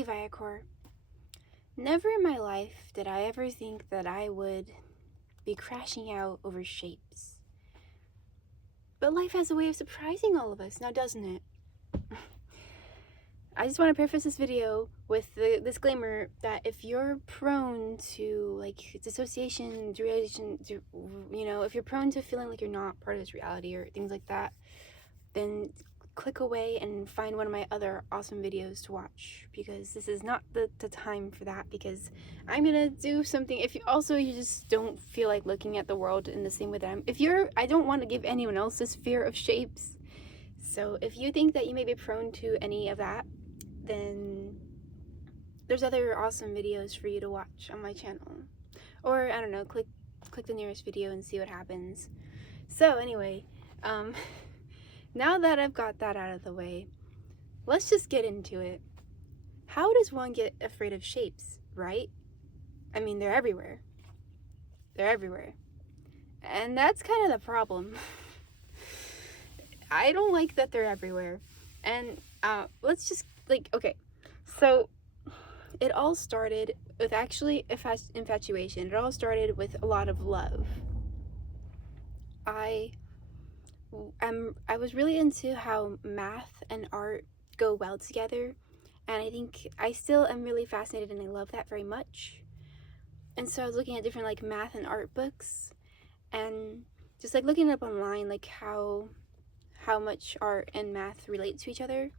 Hey Viacor. Never in my life did I ever think that I would be crashing out over shapes. But life has a way of surprising all of us, now doesn't it? I just want to preface this video with the disclaimer that if you're prone to like dissociation, derealization, if you're prone to feeling like you're not part of this reality or things like that, then click away and find one of my other awesome videos to watch, because this is not the time for that, because I'm gonna do something. If you just don't feel like looking at the world in the same way that I don't want to give anyone else this fear of shapes. So if you think that you may be prone to any of that, then there's other awesome videos for you to watch on my channel. Or I don't know, click the nearest video and see what happens. So anyway, now that I've got that out of the way, let's just get into it. How does one get afraid of shapes, right? I mean, they're everywhere. They're everywhere. And that's kind of the problem. I don't like that they're everywhere. And let's just, okay. So it all started with actually infatuation. It all started with a lot of love. I was really into how math and art go well together, and I think I still am really fascinated and I love that very much. And so I was looking at different like math and art books, and just like looking up online like how much art and math relate to each other,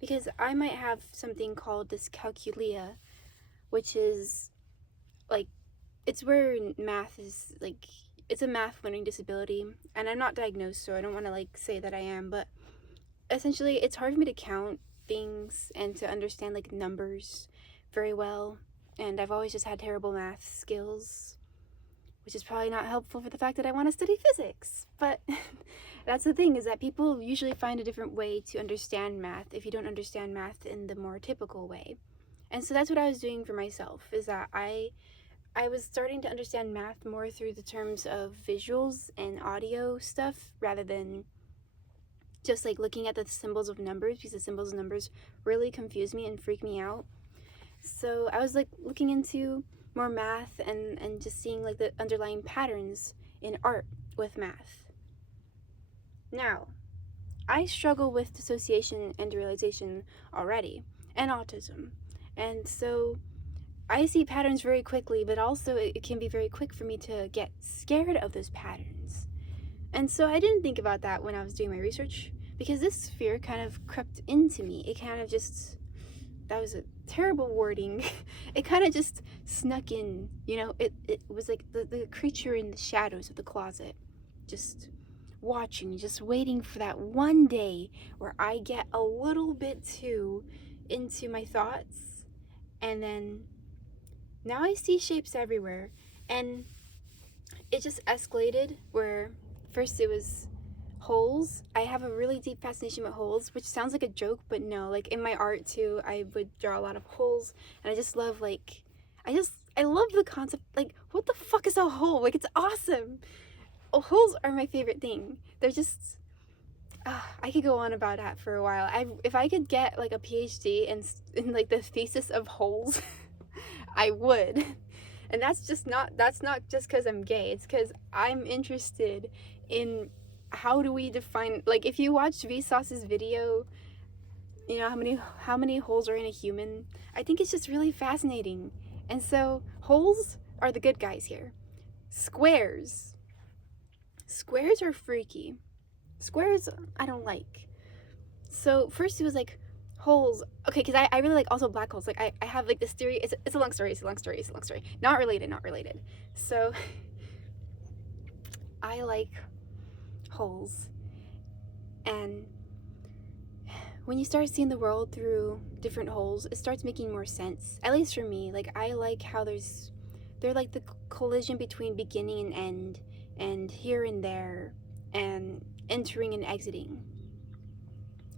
because I might have something called dyscalculia, which is like, it's where math is like, it's a math learning disability, and I'm not diagnosed, so I don't want to like say that I am, but essentially it's hard for me to count things and to understand like numbers very well, and I've always just had terrible math skills, which is probably not helpful for the fact that I want to study physics. But that's the thing, is that people usually find a different way to understand math if you don't understand math in the more typical way. And so that's what I was doing for myself, is that I was starting to understand math more through the terms of visuals and audio stuff, rather than just like looking at the symbols of numbers, because the symbols of numbers really confuse me and freak me out. So I was like looking into more math and just seeing like the underlying patterns in art with math. Now, I struggle with dissociation and derealization already, and autism. And so I see patterns very quickly, but also it can be very quick for me to get scared of those patterns. And so I didn't think about that when I was doing my research, because this fear kind of crept into me. It kind of just, that was a terrible wording. It kind of just snuck in, it was like the creature in the shadows of the closet, just watching, just waiting for that one day where I get a little bit too into my thoughts, and then now I see shapes everywhere. And it just escalated where first it was holes. I have a really deep fascination with holes, which sounds like a joke, but no, like in my art too, I would draw a lot of holes, and I just love like, I love the concept, like, what the fuck is a hole? Like, it's awesome. Oh, holes are my favorite thing. They're just, I could go on about that for a while. If I could get like a PhD in like the thesis of holes, I would. And that's not just because I'm gay. It's because I'm interested in how do we define, like, if you watch Vsauce's video, how many holes are in a human. I think it's just really fascinating. And so holes are the good guys here. Squares are freaky. Squares I don't like. So first it was like holes, okay, because I really like also black holes. Like I have like this theory. It's a long story. Not related. So I like holes, and when you start seeing the world through different holes, it starts making more sense, at least for me. Like, I like how they're like the collision between beginning and end, and here and there, and entering and exiting.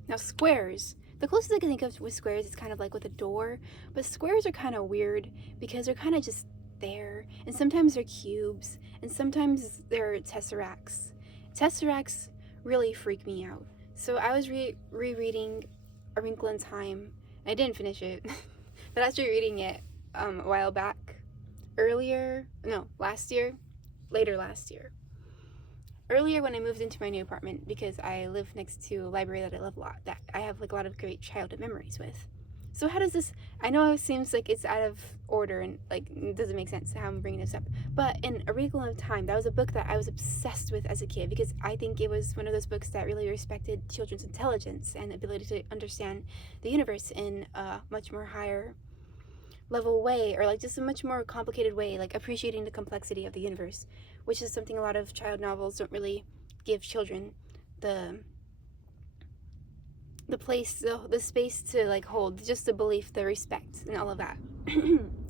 Now squares, the closest I can think of with squares is kind of like with a door, but squares are kind of weird because they're kind of just there, and sometimes they're cubes, and sometimes they're tesseracts. Tesseracts really freak me out. So I was rereading A Wrinkle in Time. I didn't finish it, But after reading it a while back, later last year, earlier when I moved into my new apartment, because I live next to a library that I love a lot, that I have like a lot of great childhood memories with. So how does this, I know it seems like it's out of order and like it doesn't make sense how I'm bringing this up, but in A Wrinkle in Time, that was a book that I was obsessed with as a kid, because I think it was one of those books that really respected children's intelligence and ability to understand the universe in a much more higher level way, or like just a much more complicated way, like appreciating the complexity of the universe, which is something a lot of child novels don't really give children the place, the space to like hold, just the belief, the respect, and all of that.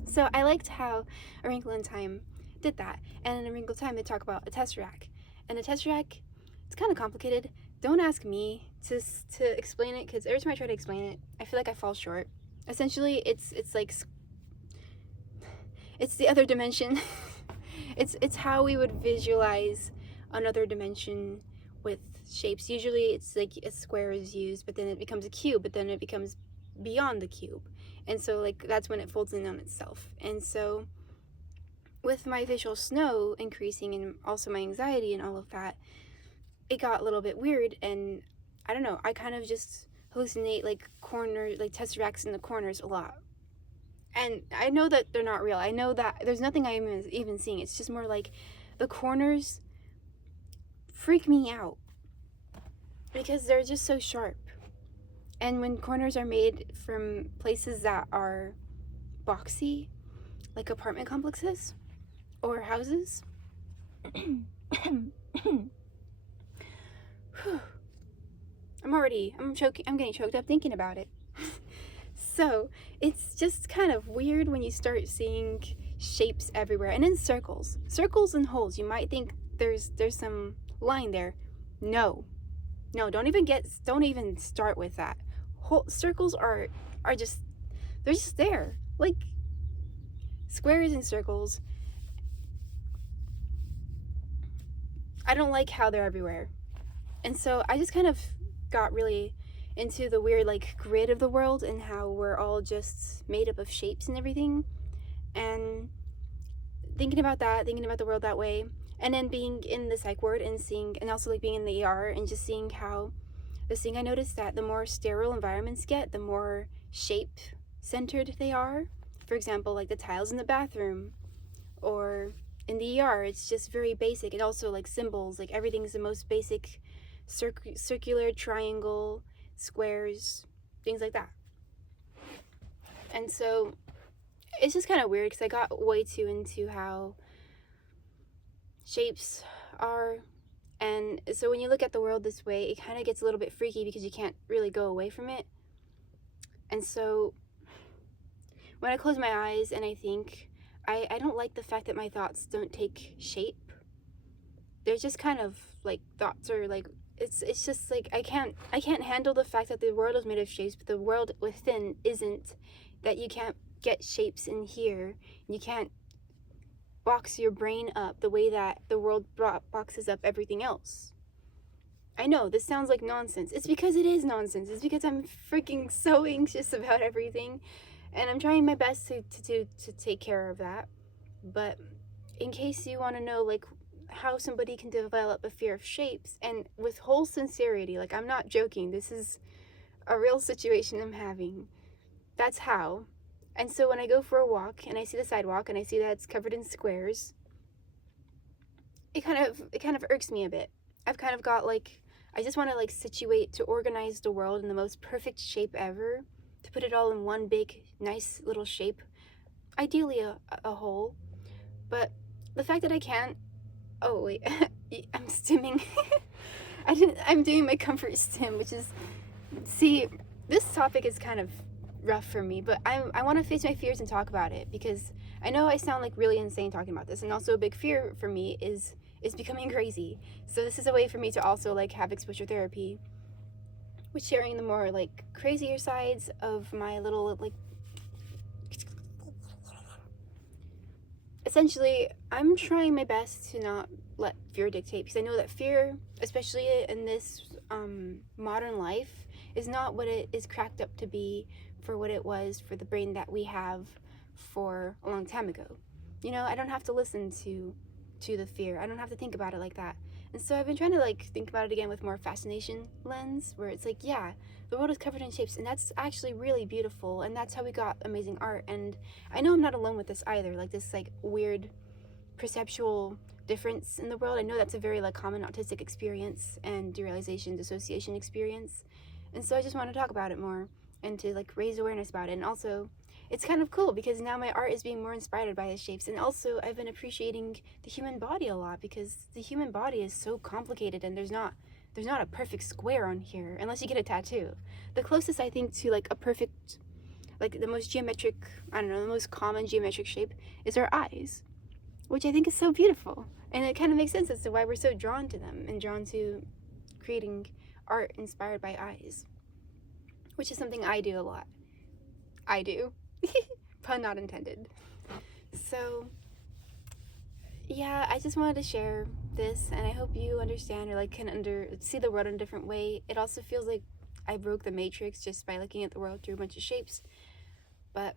So I liked how A Wrinkle in Time did that. And in A Wrinkle in Time, they talk about a tesseract. And a tesseract, it's kind of complicated. Don't ask me to explain it, because every time I try to explain it, I feel like I fall short. Essentially, it's like it's the other dimension. It's how we would visualize another dimension with shapes. Usually it's like a square is used, but then it becomes a cube, but then it becomes beyond the cube. And so like that's when it folds in on itself. And so with my visual snow increasing and also my anxiety and all of that, it got a little bit weird, and I don't know, I kind of just hallucinate like tesseracts in the corners a lot. And I know that they're not real. I know that there's nothing I'm even seeing. It's just more like the corners freak me out because they're just so sharp. And when corners are made from places that are boxy, like apartment complexes or houses, I'm getting choked up thinking about it. So it's just kind of weird when you start seeing shapes everywhere, and in circles and holes. You might think there's some line there. No, don't even start with that. Circles are just, they're just there, like squares and circles. I don't like how they're everywhere, and so I just kind of got really into the weird like grid of the world and how we're all just made up of shapes and everything, and thinking about the world that way, and then being in the psych ward and seeing, and also like being in the ER and just seeing how this thing I noticed that the more sterile environments get, the more shape centered they are. For example, like the tiles in the bathroom or in the ER, it's just very basic. And also like symbols, like everything's the most basic, circular, triangle, squares, things like that. And so it's just kind of weird because I got way too into how shapes are. And so when you look at the world this way, it kind of gets a little bit freaky because you can't really go away from it. And so when I close my eyes and I think, I don't like the fact that my thoughts don't take shape. They're just kind of like thoughts, or like it's just like I can't handle the fact that the world is made of shapes, but the world within isn't. That you can't get shapes in here. You can't box your brain up the way that the world boxes up everything else. I know this sounds like nonsense. It's because it is nonsense. It's because I'm freaking so anxious about everything, and I'm trying my best to take care of that. But in case you want to know like how somebody can develop a fear of shapes, and with whole sincerity, like I'm not joking, this is a real situation I'm having. That's how. And so when I go for a walk and I see the sidewalk and I see that it's covered in squares, it kind of irks me a bit. I've kind of got like, I just want to like situate, to organize the world in the most perfect shape ever, to put it all in one big nice little shape, ideally a whole. But the fact that I can't, oh wait, I'm stimming. I'm doing my comfort stim, which is, see, this topic is kind of rough for me, but I want to face my fears and talk about it, because I know I sound like really insane talking about this, and also a big fear for me is becoming crazy. So this is a way for me to also like have exposure therapy with sharing the more like crazier sides of my little like, essentially I'm trying my best to not let fear dictate, because I know that fear, especially in this modern life, is not what it is cracked up to be for what it was for the brain that we have for a long time ago. You know, I don't have to listen to the fear. I don't have to think about it like that. And so I've been trying to like think about it again with more fascination lens, where it's like, yeah, the world is covered in shapes, and that's actually really beautiful, and that's how we got amazing art. And I know I'm not alone with this either, like this like weird perceptual difference in the world. I know that's a very like common autistic experience and derealization, dissociation experience. And so I just want to talk about it more and to like raise awareness about it. And also it's kind of cool because now my art is being more inspired by his shapes. And also I've been appreciating the human body a lot, because the human body is so complicated, and there's not a perfect square on here unless you get a tattoo. The closest I think to like a perfect, like the most geometric, I don't know, the most common geometric shape is our eyes, which I think is so beautiful. And it kind of makes sense as to why we're so drawn to them and drawn to creating art inspired by eyes, which is something I do a lot. I do. Pun not intended. So, yeah, I just wanted to share this, and I hope you understand, or like can see the world in a different way. It also feels like I broke the Matrix just by looking at the world through a bunch of shapes, but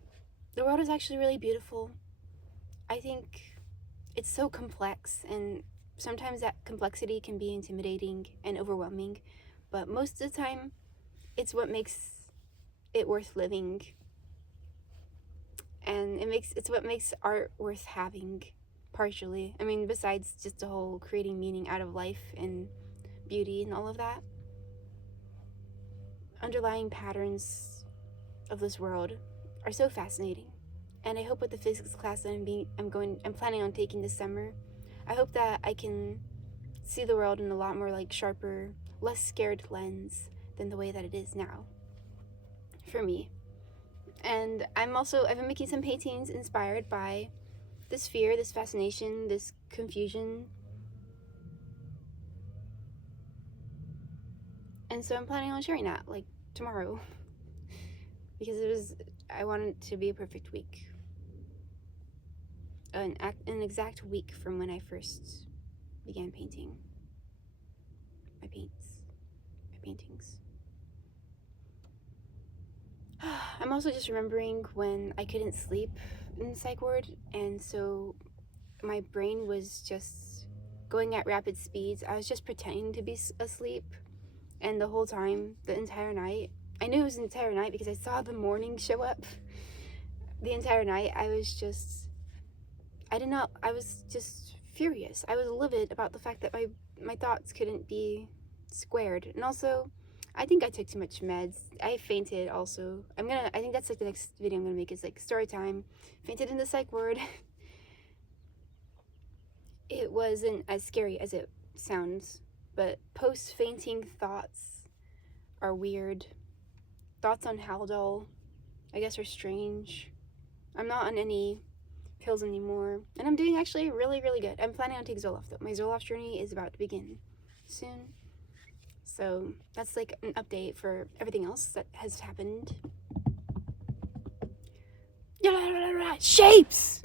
the world is actually really beautiful. I think it's so complex, and sometimes that complexity can be intimidating and overwhelming, but most of the time it's what makes it worth living, and it's what makes art worth having, partially. I mean, besides just the whole creating meaning out of life and beauty and all of that, underlying patterns of this world are so fascinating. And I hope with the physics class that I'm planning on taking this summer, I hope that I can see the world in a lot more like sharper, less scared lens than the way that it is now, for me. And I've been making some paintings inspired by this fear, this fascination, this confusion. And so I'm planning on sharing that like tomorrow, because I want it to be a perfect week. An exact week from when I first began painting my paintings. I'm also just remembering when I couldn't sleep in the psych ward, and so my brain was just going at rapid speeds. I was just pretending to be asleep, and the whole time, the entire night, I knew it was the entire night because I saw the morning show up. The entire night, I was just furious. I was livid about the fact that my thoughts couldn't be squared. And also, I think I took too much meds. I fainted also. I think that's like the next video I'm gonna make, is like story time. Fainted in the psych ward. It wasn't as scary as it sounds, but post-fainting thoughts are weird. Thoughts on Haldol, I guess, are strange. I'm not on any pills anymore, and I'm doing actually really, really good. I'm planning on taking Zoloft though. My Zoloft journey is about to begin soon. So that's like an update for everything else that has happened. Shapes!